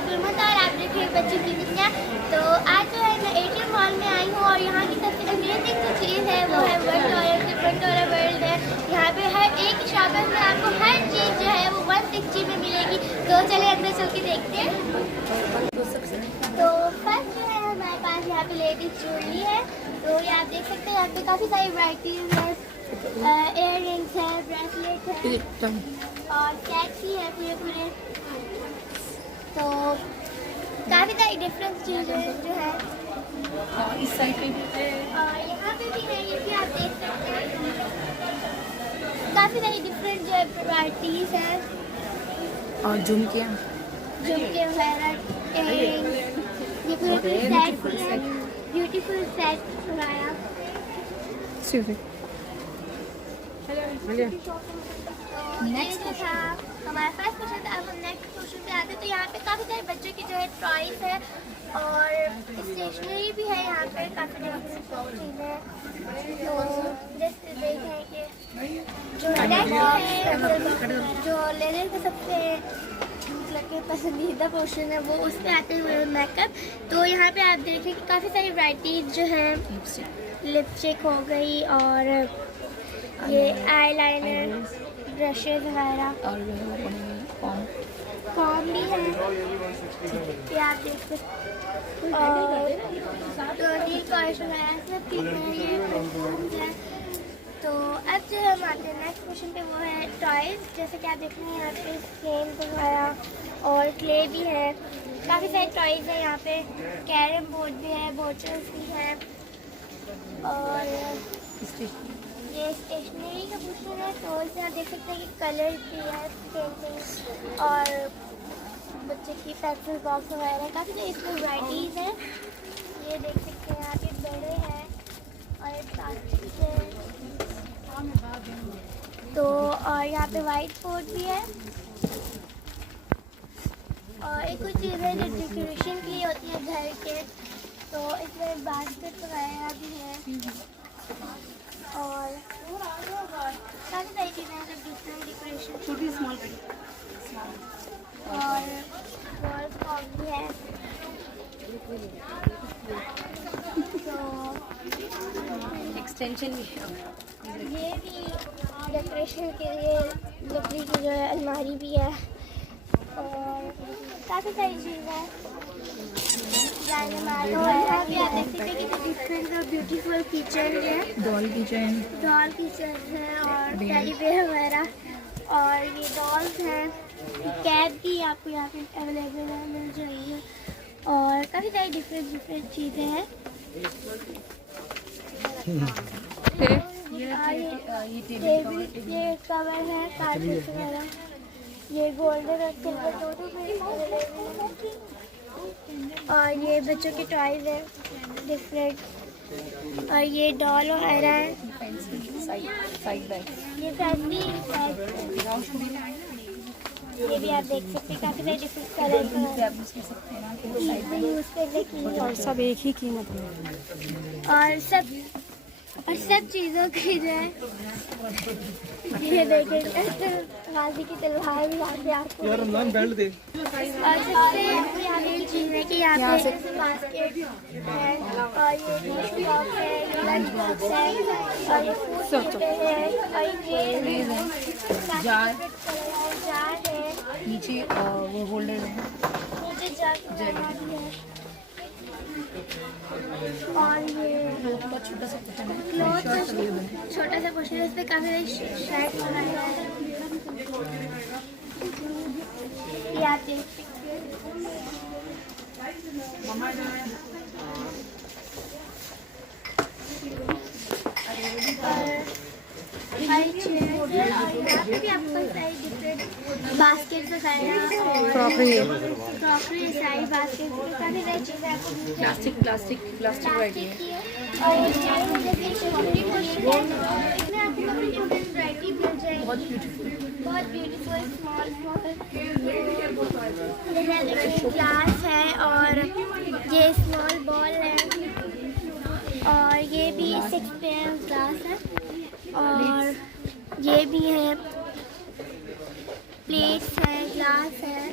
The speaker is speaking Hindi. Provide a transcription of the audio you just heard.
और आप देख रहे हैं बच्चों की दुनिया। तो आज जो है मैं एटीएम मॉल में आई हूँ और यहाँ की सबसे अमेजिंग जो चीज़ है वो है $1 वर्ल्ड है। यहाँ पे हर एक शॉप में आपको हर चीज़ जो है वो 160 में मिलेगी। तो चले अंदर चल के देखते हैं। तो फर्स्ट जो है हमारे पास यहाँ पे लेडीज ज्वेलरी है। तो ये आप देख सकते हैं यहाँ पे काफ़ी सारी वैराइटीज है, इयर रिंग्स है, ब्रेसलेट है और कैची है पूरे। तो काफ़ी सारी डिफरेंट चीज़ें जो है इस साइड पे भी है और यहाँ पे भी है, ये भी आप देख सकते हैं। काफ़ी सारी डिफरेंट जो है वैराइटीज है और झुमके वगैरह, ये पूरे सेट भी है, ब्यूटीफुल सेट लगाया। नेक्स्ट था हमारा फर्स्ट क्वेश्चन था। अब हम नेक्स्ट क्वेश्चन पे आते हैं। तो यहाँ पे काफ़ी सारे बच्चों की जो है टॉयज है और स्टेशनरी भी है। यहाँ पे काफ़ी डिफरेंट चीज़ें हैं। तो जैसे देखें कि जो लेदर का सबसे मतलब कि पसंदीदा पोर्शन है वो उस पर आते हुए मेकअप। तो यहाँ पे आप देखें कि काफ़ी सारी वैराइटीज जो है, लिपस्टिक हो गई और ये आई लाइनर, ब्रशेज वगैरह और कॉम भी है, ये आप देख सकते हैं। और नील पॉलिश वगैरह सब चीज़ें ये परफ्यूम्स है। तो अब जो है हम आते हैं नेक्स्ट क्वेश्चन पे, वो है टॉयज। जैसे कि आप देख रहे हैं यहाँ पे गेम वगैरह और क्ले भी है। काफ़ी सारे टॉयज है यहाँ पे, कैरम बोर्ड भी है, बोचर्स भी है और ये स्टेशनरी का पोर्शन है। तो इसमें आप देख सकते हैं कि कलर भी है, पेंटिंग और बच्चे की पेंसिल बॉक्स वगैरह, काफ़ी सारी इसमें वैराइटीज़ हैं। ये देख सकते हैं आप, ये बड़े हैं और ये प्लास्टिक है। तो और यहाँ पे वाइट बोर्ड भी है और एक कुछ चीज़ें जो डेकोरेशन के लिए होती है घर के। तो इसमें बास्केट वगैरह भी है और काफ़ी सारी चीज़ें हैं जो डिफरेंट डेकोरेशन छोटी स्मॉल और वॉल क्लॉक भी है। तो एक्सटेंशन भी है। ये भी डेकोरेशन के लिए लकड़ी की जो है अलमारी भी है और काफ़ी सारी चीज़ें हैं। यहाँ भी आप देख सकते हैं कि डिफरेंट और ब्यूटीफुल किचन है, डॉल किचन है और टेडी बेयर वगैरह और ये डॉल्स हैं। कैप भी आपको यहाँ पे अवेलेबल है, मिल जाएगी और काफ़ी सारी डिफरेंट चीज़ें हैं। ये कवर है, कारपेट वगैरह, ये गोल्डन और सिल्वर दोनों में अवेलेबल है और ये बच्चों के टॉयज है डिफरेंट और ये डॉल वगैरह है। साइड बैग, ये फैमिली ये भी आप देख सकते हैं, काफ़ी सारे डिफरेंट कलर यूज़ करने की और सब एक ही कीमत है और सब चीज़ों की जो है ये देखें गाजी की तलवार भी यहाँ पे आपको और सबसे यहाँ पे चीज़ है कि यहाँ पे बास्केट है और ये टिश्यू बॉक्स है, ये लंच बॉक्स है और ये फूड है और ये जार है, नीचे वो होल्डर है, नीचे जग है और ये छोटा सा किचन है, छोटा सा पोर्शन है। इस पे काफ़ी शर्ट बनाया है, ये आप देख सकते बास्केट और क्रॉकरी सारी बास्केट काफ़ी सारी चीज़ें आपको प्लास्टिक वैरायटी है। और इसमें आपको काफ़ी डिफरेंट वैरायटी मिल जाएगी, बहुत ब्यूटीफुल स्मॉल ग्लास है और ये स्मॉल बॉल है और ये भी 6 पेयर ग्लास है और ये भी है, प्लेट्स है, ग्लास है